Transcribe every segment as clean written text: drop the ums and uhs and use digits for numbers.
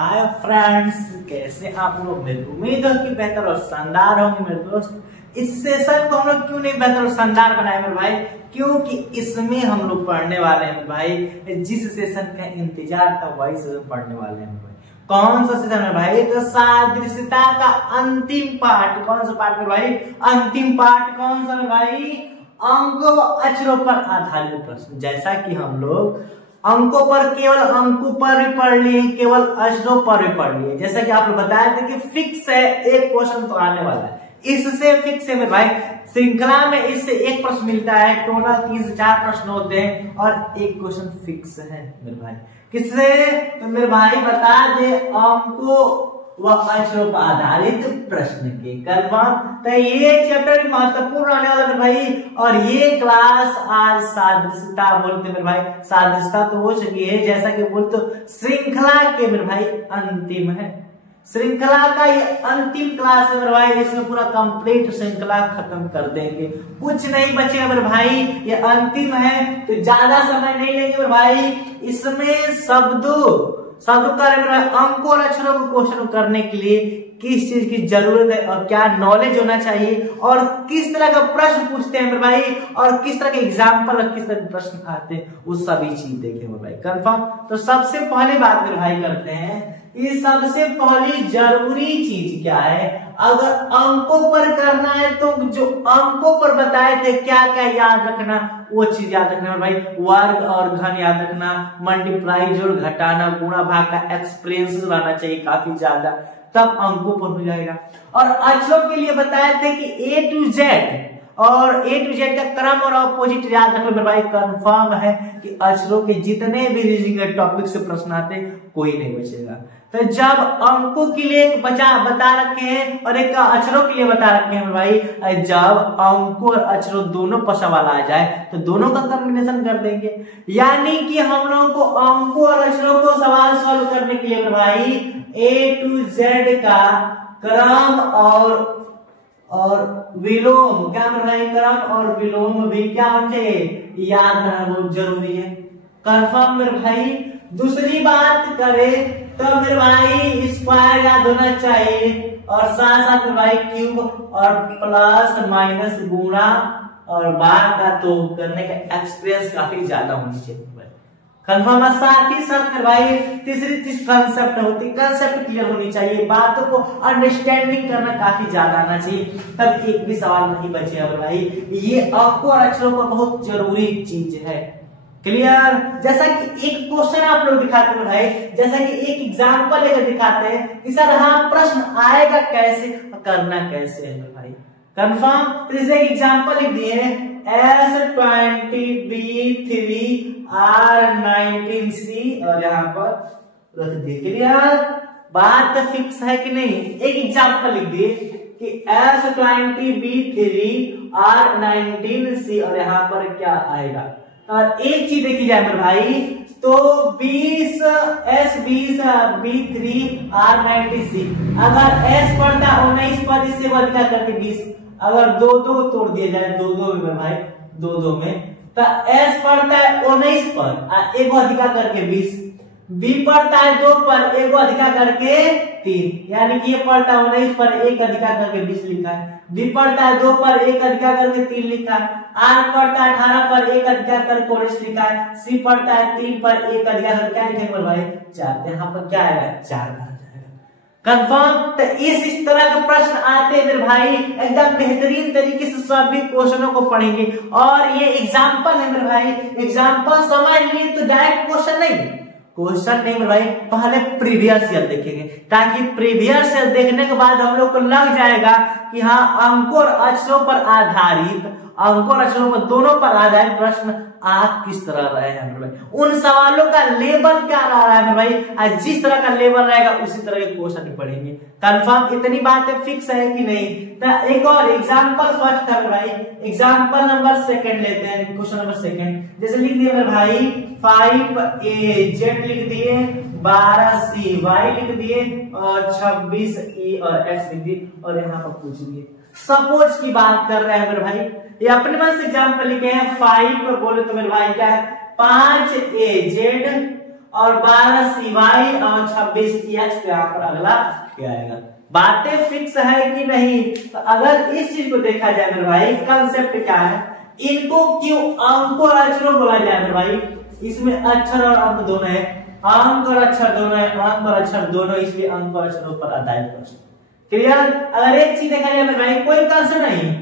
Hi friends, कैसे आप लोग। मेरी उम्मीद है कि बेहतर और शानदार होंगे मेरे दोस्त। इस सेशन को हम लोग क्यों नहीं बेहतर और शानदार बनाए मेरे भाई, क्योंकि इसमें हम लोग पढ़ने वाले हैं मेरे भाई। जिस सेशन का इंतजार था वही सेशन पढ़ने वाले हैं मेरे भाई। कौन सा सेशन है भाई? तो सादृश्यता का अंतिम पार्ट। कौन सा पार्ट मेरे भाई? अंतिम पार्ट कौन सा मेरे भाई? अंकों व अक्षरों पर आधारित प्रश्न। जैसा कि हम लोग अंकों पर केवल अंकों पर भी पढ़ लिए, केवल अक्षरों पर भी पढ़ लिए। जैसा कि आप लोग बताए थे कि फिक्स है, एक क्वेश्चन तो आने वाला है, इससे फिक्स है मेरे भाई। श्रृंखला में इससे एक प्रश्न मिलता है, टोटल 3 से 4 प्रश्न होते हैं और एक क्वेश्चन फिक्स है मेरे भाई। किससे? तो मेरे भाई बता दे, अंकों व अक्षरों पर आधारित प्रश्न के। कंफर्म? तो ये चैप्टर महत्वपूर्ण आने वाला मेरे भाई। और ये क्लास आज सादृश्यता बोलते मेरे भाई। सादृश्यता तो हो चुकी है, जैसा कि बोलते श्रृंखला के मेरे भाई अंतिम है। श्रृंखला का ये अंतिम क्लास है मेरे भाई। इसमें पूरा कंप्लीट श्रृंखला खत्म कर देंगे, कुछ नहीं बचेगा मेरे भाई। ये अंतिम है तो ज्यादा समय नहीं लेंगे मेरे भाई। इसमें शब्दों का अंकों और अक्षरों को क्वेश्चन करने के लिए किस चीज की जरूरत है और क्या नॉलेज होना चाहिए और किस तरह का प्रश्न पूछते हैं मेरे भाई और किस तरह के एग्जाम्पल और किस तरह के प्रश्न आते हैं, वो सभी चीज देखें मेरे भाई। कंफर्म? तो सबसे पहले बात मेरे भाई करते हैं, ये सबसे पहली जरूरी चीज क्या है? अगर अंकों पर करना है तो जो अंकों पर बताए थे क्या क्या याद रखना, वो चीज याद रखना भाई। वर्ग और घन याद रखना, मल्टीप्लाई जोड़ घटाना, गुणा भाग का एक्सपीरियंस रहना चाहिए काफी ज्यादा, तब अंकों पर हो जाएगा। और अक्षरों के लिए बताए थे कि A to Z और A to Z का क्रम और अपोजिट याद रखना मेरे भाई। कंफर्म है कि अक्षरों के जितने भी रीजनिंग टॉपिक से प्रश्न आते कोई नहीं बचेगा। तो जब अंकों के लिए एक बता रखे हैं और एक अक्षरों के लिए बता रखे हैं भाई, जब अंकों और अक्षरों दोनों पर सवाल आ जाए तो दोनों का कॉम्बिनेशन कर देंगे। यानी कि हम लोगों को अंकों और अक्षरों को सवाल सॉल्व करने के लिए भाई A to Z का क्रम और विलोम, क्या मेरे भाई? क्रम और विलोम भी क्या होते याद रहना बहुत जरूरी है। कंफर्म मेरे भाई? दूसरी बात करें तो मेरे भाई स्क्वायर याद होना चाहिए और साथ साथ मेरे भाई क्यूब और प्लस माइनस गुणा और भाग का तो करने का एक्सपीरियंस काफी ज्यादा होनी चाहिए। कंफर्म? साथ ही साथ मेरे भाई तीसरी चीज कंसेप्ट होती है, कंसेप्ट क्लियर होनी चाहिए, बातों को अंडरस्टैंडिंग करना काफी ज्यादा आना चाहिए, तब एक भी सवाल नहीं बचेगा मेरे भाई। ये अंकों और अक्षरों पर बहुत जरूरी चीज है। क्लियर? जैसा कि एक क्वेश्चन आप लोग दिखाते हैं भाई, जैसा कि एक एग्जांपल लेकर दिखाते हैं कि सर हाँ प्रश्न आएगा कैसे, करना कैसे है मेरे भाई। कंफर्म? तो जैसे एग्जांपल लिख दिए S20 B3 R19C और यहाँ पर रख दिए। क्लियर? बात फिक्स है कि नहीं? एक एग्जांपल लिख दिए कि S20 B3 R19C और यहाँ पर क्या आएगा। और एक चीज देखी जाए मेरे भाई, तो 20 S20 B3 R90C, अगर S पड़ता 19 पर, इससे बढ़ करके 20, अगर दो तोड़ दिए जाए दो में भाई, दो में, तो S पड़ता है 19 पर, एक अधिका करके 20, B पड़ता है 2 पर, एक अधिका करके 3, यानी कि ये पड़ता है 19 पर, एक अधिका करके 20 लिखा है। D पड़ता है 2 पर, एक अधिका करके 3 लिखा है। R पड़ता है 18 पर, एक अधिका करके 19 लिखा है। C पड़ता है 3 पर, एक अधिका करके क्या लिखेंगे भाई? 4। यहाँ पर क्या आएगा? 4 आ जाएगा। कंफर्म? तो इस तरह के प्रश्न आते हैं मेरे भाई, एकदम बेहतरीन तरीके से सभी क्वेश्चनों को पढ़ेंगे। और ये एग्जाम्पल है मेरे भाई, एग्जाम्पल समझ लिए तो डायरेक्ट क्वेश्चन नहीं मेरे भाई, पहले प्रीवियस ईयर देखेंगे, ताकि प्रीवियस ईयर देखने के बाद हम लोग को लग जाएगा कि हाँ अंकों और अक्षरों पर आधारित, अंकों और अक्षरों पर दोनों पर आधारित प्रश्न आप किस तरह रहे हैं मेरे भाई, उन सवालों का लेवल क्या रहा है मेरे भाई। जिस तरह का लेवल रहेगा उसी तरह के क्वेश्चन पढ़ेंगे। कंफर्म? इतनी बातें फिक्स है कि नहीं? तो एक और एग्जांपल फर्स्ट है भाई, एग्जांपल नंबर 2 लेते हैं, क्वेश्चन नंबर 2। जैसे लिख दिए मेरे भाई 5AZ लिख दिए, 12CY लिख दिए और 26E और X लिख दिए और यहाँ पर पूछ दिए। सपोज की बात कर रहे हैं मेरे भाई, ये अपने मन से एग्जाम्पल लिखे हैं। 5 बोले तो मेरे भाई क्या है? 5AZ और 12 CY और 26 EX। यहाँ पर अगला क्या आएगा? बातें फिक्स है कि नहीं? तो अगर इस चीज को देखा जाए मेरे भाई, कंसेप्ट क्या है, इनको क्यों अंक और अक्षरों बोला जाए मेरे भाई? इसमें अक्षर और अंक दोनों है, अंक और अक्षर दोनों है, अंक और अक्षर दोनों, इसलिए अंक और अक्षरों पर आधारित प्रश्न। क्लियर? अगर एक चीज देखा जाए मेरे भाई, कोई कंसेप्ट नहीं,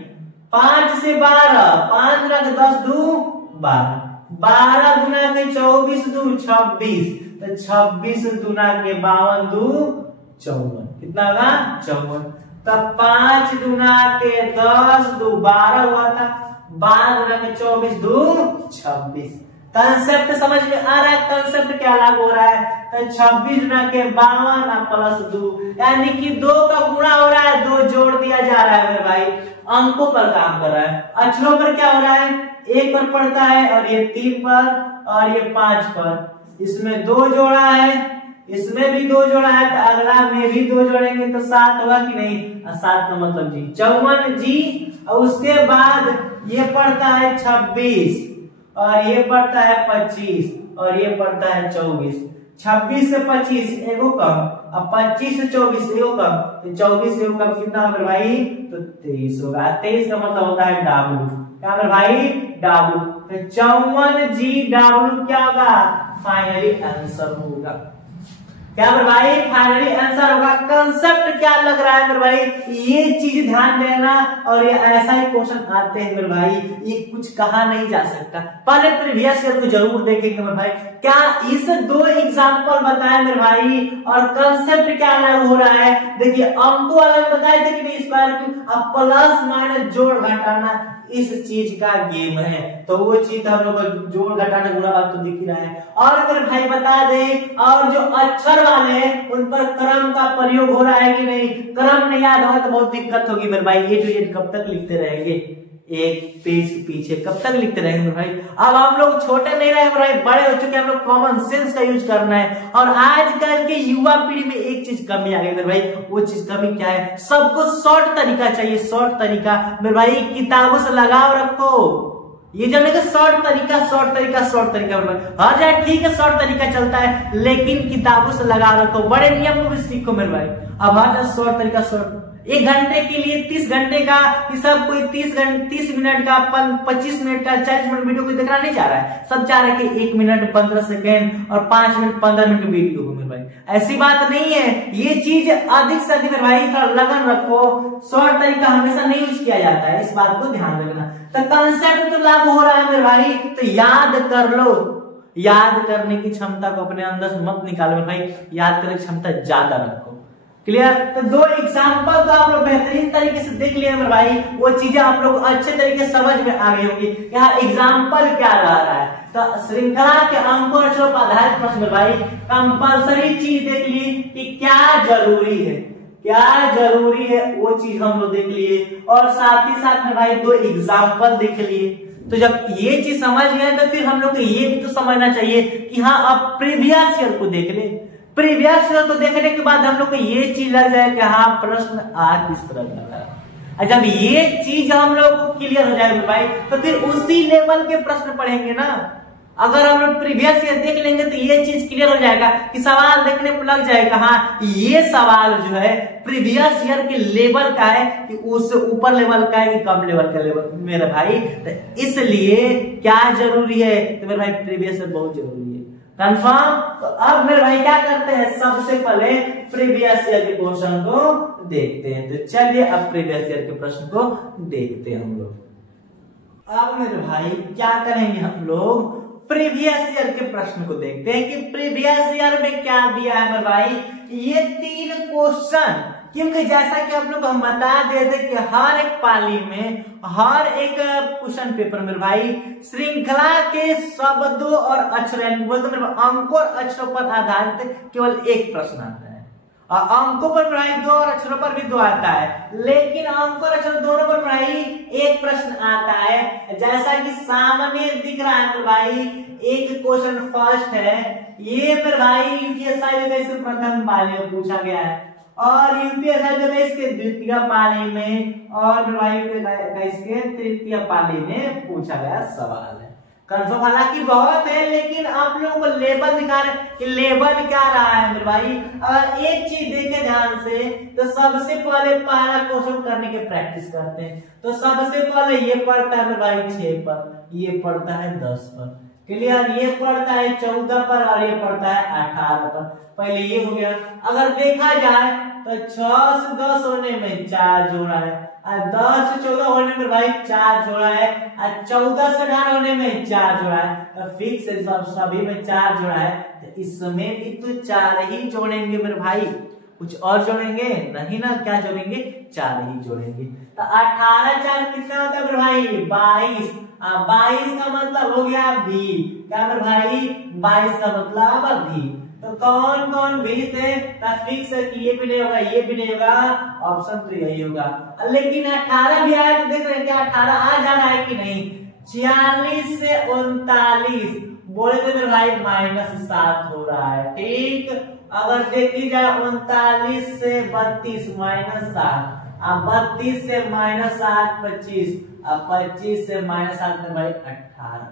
5 से 12, 5 गुना के 10 2 12, 12 गुना के 24 2 26, तो 26 गुना के 52 2 54, कितना होगा? 54। तब 5 गुना के 10 2 12 हुआ था, 12 गुना के 24 2 26। कंसेप्ट समझ में आ रहा है? कंसेप्ट क्या लागू हो रहा है? तो 26 गुना के 52 प्लस 2, यानी कि 2 का गुणा हो रहा है, 2 जोड़ दिया जा रहा है मेरे भाई। अंकों पर काम कर रहा है, अक्षरों पर क्या हो रहा है? 1 पर पड़ता है, और ये 3 पर, और ये 5 पर। इसमें 2 जोड़ा है, इसमें भी 2 जोड़ा है, तो अगला में भी 2 जोड़ेंगे तो 7 होगा कि नहीं? 7 का मतलब जी 54 जी। और उसके बाद ये पड़ता है 26, और ये पड़ता है 25, और ये पड़ता है 24। 26 से 25 एगो कम, अब 25 से 24 एगो कम, तो 24 एगो कम कितना होगा भाई? तो 23 होगा। 23 का मतलब होता है W। क्या मेरे भाई? W। तो 54GW क्या होगा? फाइनली आंसर होगा। क्या मेरे भाई? फाइनली आंसर होगा। कंसेप्ट क्या लग रहा है मेरे भाई? ये चीज ध्यान देना, और ये ऐसा ही क्वेश्चन आते हैं मेरे भाई, ये कुछ कहा नहीं जा सकता। पहले प्रीवियस ईयर को जरूर देखेंगे मेरे भाई, क्या इस 2 एग्जाम्पल बताए मेरे भाई, और कंसेप्ट क्या अलग हो रहा है। देखिए अंकों अलग बताए थे कि नहीं, इस बार अब प्लस माइनस जोड़ घटाना इस चीज का गेम है, तो वो चीज हम लोग जोड़ घटाना गुणा भाग तो दिख ही रहा है। और अगर भाई बता दें, और जो अक्षर वाले हैं उन पर क्रम का प्रयोग हो रहा है कि नहीं? क्रम नहीं याद होगा तो बहुत दिक्कत होगी मेरे भाई। A to Z कब तक लिखते रहेंगे, एक पेज के पीछे कब तक लिखते रहेंगे भाई? अब हम लोग छोटे नहीं रहे भाई, बड़े हो चुके हैं, हम लोग कॉमन सेंस का यूज करना है। और आजकल के युवा पीढ़ी में एक चीज कमी आ गई मेरे भाई, वो चीज कमी क्या है? सबको शॉर्ट तरीका चाहिए, शॉर्ट तरीका। मेरे भाई किताबों से लगाव रखो, ये जाने का शॉर्ट तरीका, शॉर्ट तरीका, शॉर्ट तरीका। हर जगह ठीक है शॉर्ट तरीका चलता है, लेकिन किताबों से लगाव रखो, बड़े नियम को भी सीखो मेरे भाई। अब हर जगह शॉर्ट तरीका, शॉर्ट। 1 घंटे के लिए 30 घंटे का, कि सब कोई 30 मिनट का, 25 मिनट का, 40 मिनट वीडियो कोई देखना नहीं चाह रहा है। सब चाह रहे हैं कि 1 मिनट 15 सेकेंड और 5 मिनट 15 मिनट वीडियो हो मेरे भाई। ऐसी बात नहीं है, ये चीज अधिक से अधिक मेरे भाई थोड़ा लगन रखो। शॉर्ट तरीका हमेशा नहीं यूज किया जाता है, इस बात को ध्यान रखना। तो कंसेप्ट तो लागू हो रहा है मेरे भाई, तो याद कर लो। याद करने की क्षमता को अपने अंदर से मत निकालो मेरे भाई, याद करने की क्षमता ज्यादा रखो। क्लियर? तो 2 एग्जाम्पल तो आप लोग बेहतरीन तरीके से देख लिया मेरे भाई, वो चीजें आप लोग अच्छे तरीके से समझ में आ गई होगी। यहाँ एग्जाम्पल क्या रहा है, तो श्रृंखला के अंकों पर आधारित प्रश्न मेरे भाई, कंपल्सरी चीज देख ली कि क्या जरूरी है, क्या जरूरी है वो चीज हम लोग देख लिए, और साथ ही साथ में भाई 2 एग्जाम्पल देख लिए। तो जब ये चीज समझ गए तो फिर हम लोग को ये भी तो समझना चाहिए कि हाँ अब प्रीवियस ईयर को देख ले। प्रीवियस ईयर को देखने के बाद हम लोग को ये चीज लग जाए कि हाँ प्रश्न आ किस तरह का है। जब ये चीज हम लोग को क्लियर हो जाएगी भाई, तो फिर उसी लेवल के प्रश्न पढ़ेंगे ना। अगर हम लोग प्रीवियस ईयर देख लेंगे तो ये चीज क्लियर हो जाएगा कि सवाल देखने पर लग जाएगा हाँ ये सवाल जो है प्रीवियस ईयर के लेवल का है, कि उससे ऊपर लेवल का है कि कम लेवल का लेवल मेरे भाई। तो इसलिए क्या जरूरी है, तो मेरे भाई प्रीवियस ईयर बहुत जरूरी है, कंफर्म। तो अब मेरे भाई क्या करते हैं, सबसे पहले प्रीवियस ईयर के क्वेश्चन को देखते हैं। तो चलिए अब प्रीवियस ईयर के प्रश्न को देखते हैं हम लोग। अब मेरे भाई क्या करेंगे, हम लोग प्रीवियस ईयर के प्रश्न को देखते हैं कि प्रीवियस ईयर में क्या दिया है मेरे भाई। ये 3 क्वेश्चन, क्योंकि जैसा कि आप लोग हम बता देते कि हर एक पाली में हर एक क्वेश्चन पेपर मेरे भाई श्रृंखला के शब्दों और अक्षर बोलते मेरे अंकों और अक्षरों पर आधारित केवल एक प्रश्न आता है। अंकों पर भाई 2 और अक्षरों पर भी 2 आता है, लेकिन अंक और अक्षर दोनों पर भाई एक प्रश्न आता है। जैसा कि सामने दिख रहा है भाई, एक क्वेश्चन फर्स्ट है, ये मेरे भाई यूपीएससी बेस के प्रथम पाली में पूछा गया है, और यूपीएससी बेस के द्वितीय पाली में, और मेरे भाई के तृतीय पाली में पूछा गया सवाल है। कंफर्म हालांकि बहुत है, लेकिन आप लोगों को लेबल दिखा रहे हैं कि लेबल क्या रहा है मेरे भाई। अगर एक चीज देखे ध्यान से तो सबसे पहले पहला क्वेश्चन करने के प्रैक्टिस करते हैं। तो सबसे पहले ये पढ़ता है मेरे भाई 6 पर, ये पढ़ता है 10 पर, क्लियर। ये पढ़ता है 14 पर और ये पढ़ता है 18 पर। पहले ये हो गया। अगर देखा जाए तो 6 से 10 होने में 4 जोड़ा है, और 10 से 14 होने में भाई 4 जोड़ा है, और 14 से 18 होने में 4 जोड़ा है। तो फिक्स है, सब सभी में 4 जोड़ा है। तो इसमें भी तो 4 ही जोड़ेंगे मेरे भाई, कुछ और जोड़ेंगे नहीं ना। क्या जोड़ेंगे? 4 ही जोड़ेंगे। तो 18 4 कितना होता है मेरे भाई? 22। 22 का मतलब हो गया भी। क्या मेरे भाई? 22 का मतलब भी। तो कौन कौन भी थे? फिक्स है कि ये भी नहीं होगा, ये भी नहीं होगा, ऑप्शन तो यही होगा। लेकिन 18 भी आया तो देख रहे हैं क्या 18 आ जा रहा है कि नहीं? 46 से 39 बोले तो मेरे भाई -7 हो रहा है, ठीक। अगर देखी जाए 39 से 32 -7, अब 32 से -8 25, अब 25 से -7 में भाई 18।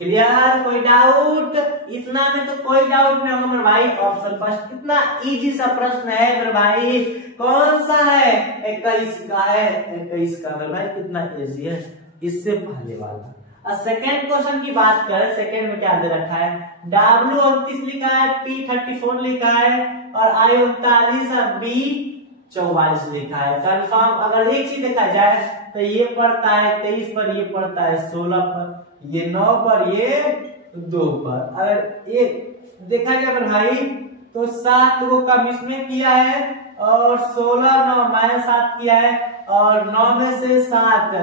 क्लियर? कोई डाउट? इतना में तो कोई डाउट नहीं होगा मेरे भाई। Option first. कितना इजी सा प्रश्न है मेरे भाई। कौन सा है? 21 का है। 21 का मेरे भाई कितना इजी है, इससे पहले वाला। और सेकेंड क्वेश्चन की बात करें, सेकेंड में क्या दे रखा है? W29 लिखा है, P34 लिखा है, और I39 और B44 लिखा है। कंफर्म। अगर एक चीज देखा जाए तो ये पढ़ता है 23 पर, ये पढ़ता है 16 पर, ये 9 पर, ये 2 पर। अगर ये देखा जाए मेरे भाई तो 7 को कम इसमें किया है, और 16 9 -7 किया है, और 9 में से 7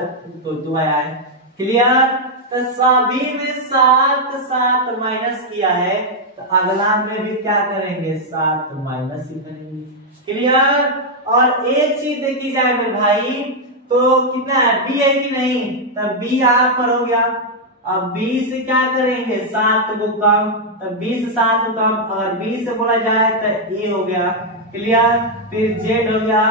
तो 2 आया है। क्लियर? तो सभी में 7 7 माइनस किया है, तो अगला में भी क्या करेंगे? 7 माइनस ही करेंगे। क्लियर? और एक चीज देखी जाए मेरे भाई तो कितना है? बी है कि नहीं? तो बी यहाँ पर हो गया। अब बी से क्या करेंगे? 7 को कम, तो 20 से 7 को कम। अगर बी से बोला जाए तो ए हो गया। क्लियर? फिर जेड हो गया,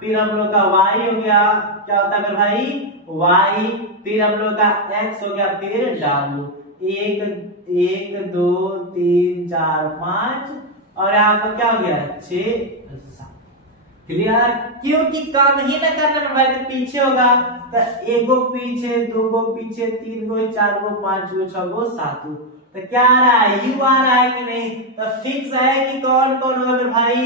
फिर हम लोग का वाई हो गया। क्या होता है मेरे भाई? वाई। फिर हम लोग का एक्स हो गया, फिर डब्ल्यू। 1 2 3 4 5, और यहाँ पर क्या हो गया? 6 7। क्लियर? क्योंकि कम ही ना करना मेरे भाई तो पीछे होगा। तो 1 गो पीछे, 2 गो पीछे, 3 गो, 4 गो, 5 गो, 6 गो, 7 गो। तो क्या आ रहा है? यू आ रहा है कि नहीं? तो फिक्स है कि कौन कौन होगा मेरे भाई?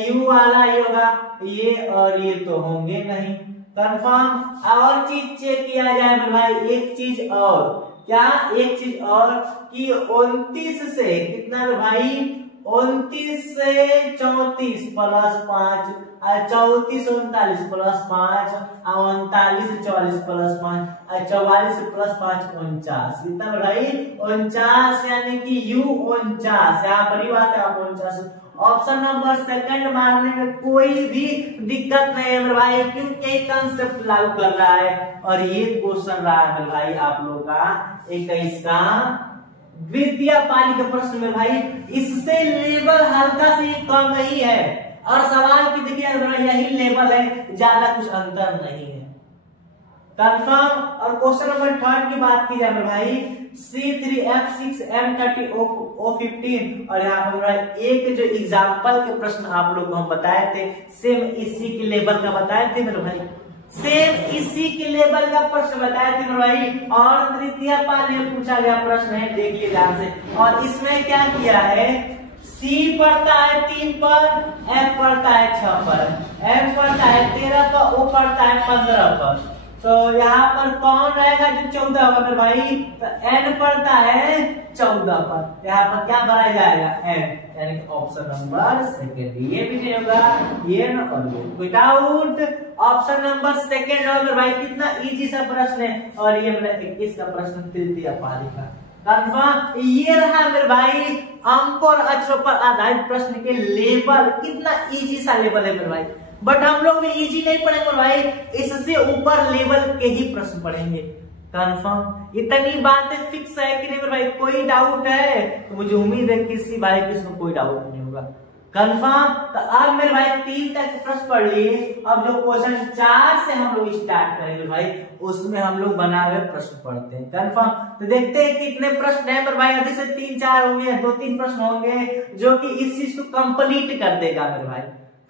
यू वाला ही होगा, ये और ये तो होंगे नहीं। कंफर्म। और चीज चेक किया जाए मेरे भाई, एक चीज और। क्या? एक चीज और कि 29 से कितना मेरे भाई? 29 से 34 प्लस 5, 34 से 39 प्लस 5, 39 से 44 प्लस 5, 44 से प्लस 5 49। कितना भाई? 49, यानी कि यू 49। यहाँ पर ही बात है, आप 49। ऑप्शन नंबर सेकंड मारने में कोई भी दिक्कत नहीं है मेरे भाई, क्योंकि कंसेप्ट लागू कर रहा है। और ये क्वेश्चन रहा है मेरे भाई आप लोग का 21 का द्वितीय पाली के प्रश्न में भाई। इससे लेवल हल्का से कम ही है, और सवाल की देखिए यही लेवल है, ज्यादा कुछ अंतर नहीं है। कंफर्म। और क्वेश्चन नंबर 3 की बात की जाए मेरे भाई, C3F6 M30O15, और यहाँ पर एक जो एग्जाम्पल के प्रश्न आप लोग को हम बताए थे, सेम इसी के लेवल का बताए थे मेरे भाई, सेम इसी के लेवल का प्रश्न बताए थे मेरे भाई। और तृतीय पाली में पूछा गया प्रश्न है, देखिए ध्यान से। और इसमें क्या किया है? C पढ़ता है 3 पर, F पढ़ता है 6 पर, M पढ़ता है 13 पर, O पढ़ता है 15 पर। तो यहाँ पर कौन रहेगा जो 14 होगा मेरे भाई? तो N पढ़ता है 14 पर, यहाँ पर क्या भरा जाएगा? N, यानी कि ऑप्शन नंबर सेकेंड। ये भी नहीं होगा, ये न और ये। कोई डाउट? ऑप्शन नंबर सेकेंड होगा मेरे भाई। कितना इजी सा प्रश्न है। और ये मेरा 21 का प्रश्न तृतीय पाली का। कंफर्म। ये रहा मेरे भाई अंक और अक्षरों पर आधारित प्रश्न के लेवल। कितना इजी सा लेवल है मेरे भाई, बट हम लोग भी इजी नहीं पढ़ेंगे भाई, इससे ऊपर लेवल के ही प्रश्न पढ़ेंगे। कंफर्म। इतनी बातें फिक्स है कि नहीं मेरे भाई? कोई डाउट है तो मुझे उम्मीद है किसी भाई किसी को कोई डाउट नहीं होगा। कंफर्म। तो अब मेरे भाई 3 तक प्रश्न पढ़ लिए। अब जो क्वेश्चन 4 से हम लोग स्टार्ट करेंगे भाई, उसमें हम लोग बनाए हुए प्रश्न पढ़ते हैं। कंफर्म। तो देखते हैं कितने प्रश्न है मेरे भाई। अधिक से 3-4 होंगे, 2-3 प्रश्न होंगे जो कि इस चीज को कंप्लीट कर देगा मेरे भाई,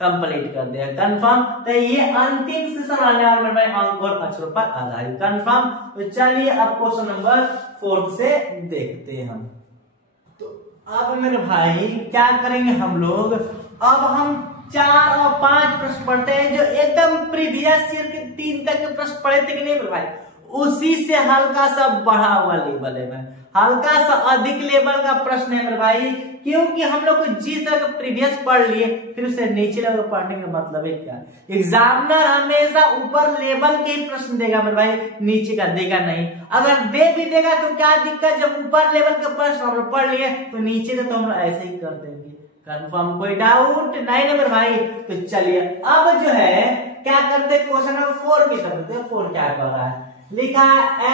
कंप्लीट कर देगा। कंफर्म। तो ये अंतिम सेशन आने वाला मेरे भाई अंक और अक्षरों पर आधारित। कंफर्म। तो चलिए अब क्वेश्चन नंबर 4 से देखते हैं हम। अब मेरे भाई क्या करेंगे हम लोग, अब हम 4 और 5 प्रश्न पढ़ते हैं जो एकदम प्रीवियस ईयर के 3 तक के प्रश्न पढ़े थे कि नहीं मेरे भाई, उसी से हल्का सा बढ़ा हुआ लेवल है भाई, हल्का सा अधिक लेवल का प्रश्न है मेरे भाई। क्योंकि हम लोग को जिस तरह का प्रीवियस पढ़ लिए फिर उसे नीचे लेवल पढ़ने का मतलब है क्या, एग्जामिनर हमेशा ऊपर लेवल के ही प्रश्न देगा मेरे भाई, नीचे का देगा नहीं। अगर दे भी देगा तो क्या दिक्कत, जब ऊपर लेवल के प्रश्न हम लोग पढ़ लिए तो नीचे का तो हम लोग ऐसे ही कर देंगे। कंफर्म, कोई डाउट नहीं ना मेरे भाई। तो चलिए अब जो है क्या करते हैं, क्वेश्चन नंबर 4 की तरफ। 4 क्या कर रहा है, लिखा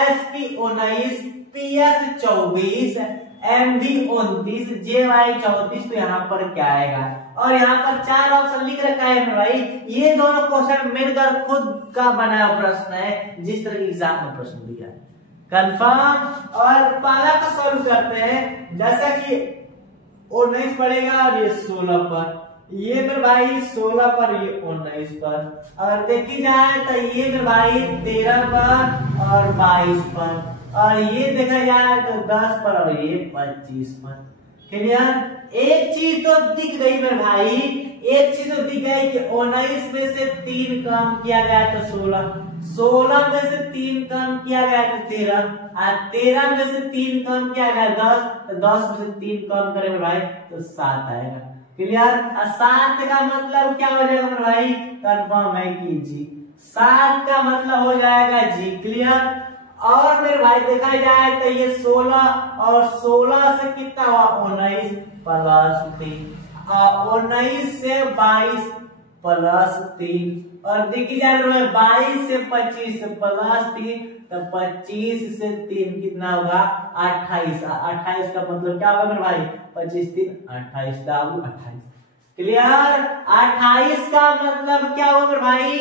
SP 19, PS 24, MV 29, JY 34। तो यहाँ पर क्या आएगा, और यहाँ पर 4 ऑप्शन लिख रखा है मेरे भाई। ये दोनों क्वेश्चन मिलकर खुद का बना प्रश्न है, जिस तरह के एग्जाम में प्रश्न दिया है। कंफर्म। और पहला का सॉल्व करते हैं, जैसा कि 19 पड़ेगा और ये 16 पर, ये मेरे भाई 16 पर, ये 19 पर। अगर देखी जाए तो ये मेरे भाई 13 पर और 22 पर, और ये देखा जाए तो 10 पर और ये 25 पर। क्लियर। एक चीज तो दिख गई मेरे भाई, एक चीज तो दिख गई कि 19 में से 3 कम किया गया तो 16, 16 में से 3 कम किया गया तो 13, और 13 में से 3 कम किया गया 10, तो 10 में से 3 कम करे मेरे भाई तो 7 आएगा। क्लियर। 7 का मतलब क्या हो जाएगा मेरे भाई, कंफर्म है कि जी, 7 का मतलब हो जाएगा जी। क्लियर। और मेरे भाई देखा जाए तो ये 16 और 16 से कितना हुआ 19 प्लस 3, 19 से 22 प्लस 3, और देखी जाए 22 से 25 प्लस 3, तो 25 से 3 कितना होगा 28। 28 का मतलब क्या होगा मेरे भाई, 25 3 28, 28। क्लियर। 28 का मतलब क्या होगा मेरे भाई,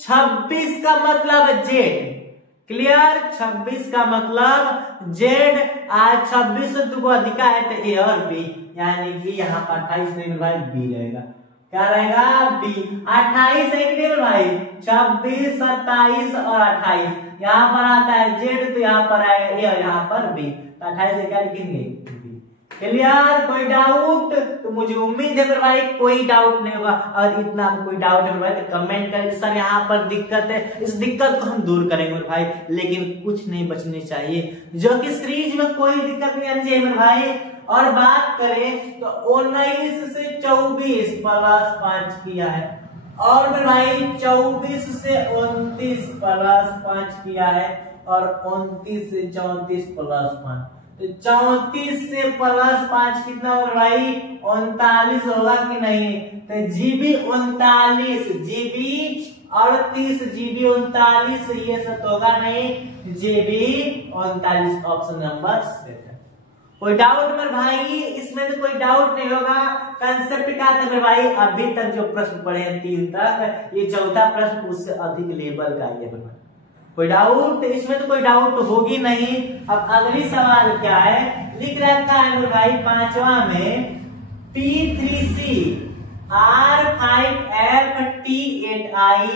26 का मतलब जेड। क्लियर। 26 का मतलब जेड, आज 26 से 2 को अधिका है तो ए और बी, यानी कि यहाँ पर 28 नहीं भाई बी रहेगा। क्या रहेगा, बी। 28 है कि नहीं भाई, 26 27 और 28 यहाँ पर आता है जेड, तो यहाँ पर आएगा ए और यहाँ पर बी, तो 28 क्या लिखेंगे, बी। क्लियर। कोई डाउट, तो मुझे उम्मीद है मेरे भाई कोई डाउट नहीं होगा। और इतना कोई डाउट है मेरे भाई तो कमेंट करें सर यहाँ पर दिक्कत है, इस दिक्कत को हम दूर करेंगे मेरे भाई, लेकिन कुछ नहीं बचने चाहिए, जो कि सीरीज में कोई दिक्कत नहीं आनी चाहिए मेरे भाई। और बात करें तो 19 से 24 प्लस 5 किया है, और मेरे भाई 24 से 29 प्लस 5 किया है, और 29 से 34 प्लस 5, तो 34 से प्लस 5 कितना होगा भाई, 39 होगा कि नहीं। तो जीबी 39, जीबी 38, जीबी 39, ये सब होगा नहीं, जीबी 39 ऑप्शन नंबर 7। कोई डाउट मेरे भाई, इसमें तो कोई डाउट नहीं होगा। कंसेप्ट क्या था मेरे भाई, अभी तक जो प्रश्न पढ़े हैं 3 तक, ये चौथा प्रश्न उससे अधिक लेवल का है। कोई डाउट, इसमें तो कोई डाउट होगी नहीं। अब अगली सवाल क्या है, लिख रखा है मेरे भाई 5वां में P3C R5F T8I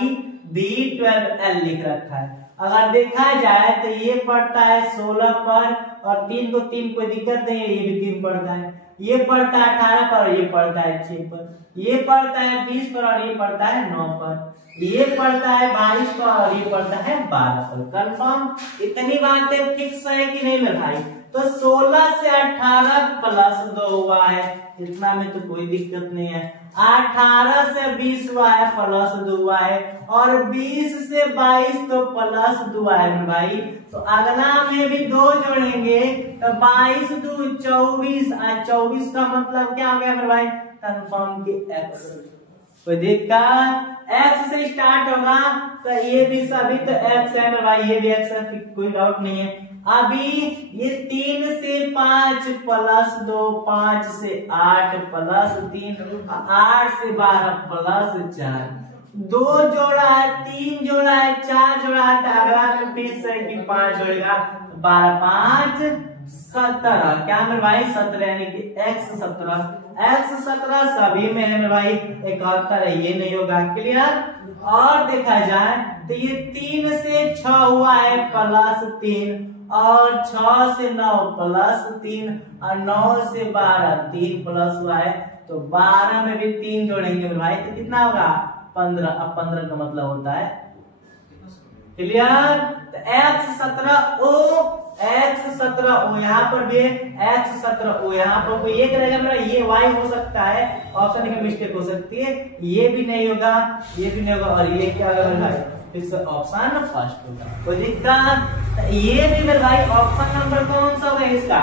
B12L लिख रखा है। अगर देखा जाए तो ये पड़ता है 16 पर, और 3 को 3 कोई दिक्कत नहीं है, ये भी 3 पड़ता है, ये पड़ता है 18 पर, और ये पड़ता है 6 पर, ये पड़ता है 20 पर, और ये पड़ता है 9 पर, ये पड़ता है 22 पर, और ये पड़ता है 12 पर। कंफर्म। इतनी बातें फिक्स है कि नहीं मेरे भाई। तो 16 से 18 प्लस 2 हुआ है, इतना में तो कोई दिक्कत नहीं है। 18 से 20 हुआ है, प्लस 2 हुआ है, और 20 से 22 तो प्लस 2 है मेरे भाई। तो अगला में भी 2 जोड़ेंगे तो 22 2 24, 24 का मतलब क्या हो गया मेरे भाई, कंफर्म की x। कोई दिक्कत, x से स्टार्ट होगा, तो ये भी सभी तो x है मेरे भाई, ये भी x है, कोई डाउट नहीं है। अभी ये 3 से 5 प्लस 2, 5 से 8 प्लस 3, 8 से 12 प्लस 4, 2 जोड़ा है, 3 जोड़ा है, 4 जोड़ा है, तो अगला में फिक्स है कि 5 जोड़ेगा, 12 5 17। क्या मेरे भाई 17 यानी कि x 17 सभी में है मेरे भाई 71 है, ये नहीं होगा। क्लियर। और देखा जाए तो ये 3 से 6 हुआ है प्लस 3, और 6 से 9 प्लस 3, और 9 से 12 3 प्लस हुआ है, तो 12 में भी 3 जोड़ेंगे मेरे भाई, तो कितना होगा 15। अब 15 का मतलब होता है क्लियर। तो x 17 o, x 17 o, यहाँ पर भी x 17 o, यहाँ पर कोई एक रहेगा मेरा, ये y हो सकता है, ऑप्शन में मिस्टेक हो सकती है, ये भी नहीं होगा, ये भी नहीं होगा, और ये क्या होगा मेरे भाई, फिर से ऑप्शन फर्स्ट होगा। कोई दिक्कत। ये भी मेरे भाई ऑप्शन नंबर कौन सा होगा इसका,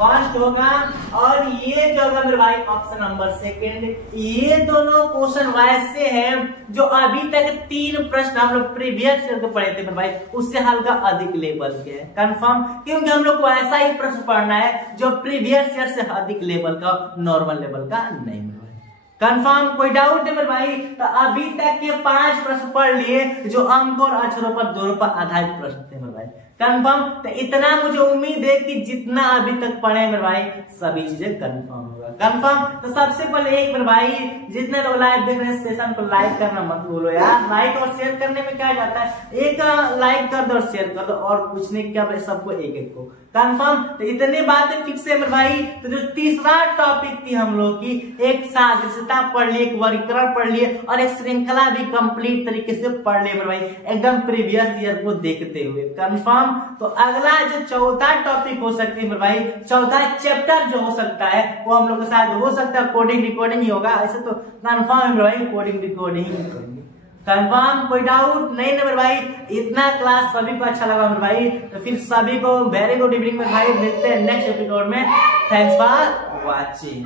फर्स्ट होगा। और ये जो होगा मेरे भाई ऑप्शन नंबर सेकंड। ये दोनों क्वेश्चन वैसे हैं जो अभी तक 3 प्रश्न हम लोग प्रीवियस ईयर के पढ़े थे मेरे भाई, उससे हल्का अधिक लेवल के है कंफर्म, क्योंकि हम लोग को ऐसा ही प्रश्न पढ़ना है जो प्रीवियस ईयर से अधिक लेवल का, नॉर्मल लेवल का नहीं मेरे भाई। कंफर्म। कोई डाउट है मेरे भाई। तो अभी तक के 5 प्रश्न पढ़ लिए जो अंक और अक्षरों पर दोनों पर आधारित प्रश्न थे मेरे भाई। कंफर्म। तो इतना मुझे उम्मीद है कि जितना अभी तक पढ़े मेरे भाई सभी चीजें कंफर्म होगा। कंफर्म। तो सबसे पहले एक मेरे भाई जितने लोग लाइव देख रहे हैं सेशन को लाइक करना मत भूलो यार। लाइक और शेयर करने में क्या जाता है, एक लाइक कर दो और शेयर कर दो, और कुछ नहीं क्या सबको एक एक को। कंफर्म। तो इतनी बातें फिक्स है मेरे भाई। तो जो तीसरा टॉपिक थी हम लोग की, एक सादृश्यता पढ़ लिए, एक वर्गीकरण पढ़ लिए, और एक श्रृंखला भी कंप्लीट तरीके से पढ़ लिए मेरे भाई, एकदम प्रीवियस ईयर को देखते हुए। कंफर्म। तो अगला जो चौथा टॉपिक हो सकती है मेरे भाई, चौथा चैप्टर जो हो सकता है वो हम लोग के साथ हो सकता है कोडिंग रिकॉर्डिंग ही होगा। ऐसे तो कंफर्म है मेरे भाई, कोडिंग रिकॉर्डिंग ही करेंगे। कंफर्म। कोई डाउट नहीं ना मेरे भाई। इतना क्लास सभी को अच्छा लगा मेरे भाई, तो फिर सभी को वेरी गुड इवनिंग में भाई, मिलते हैं नेक्स्ट एपिसोड में। Thanks for watching.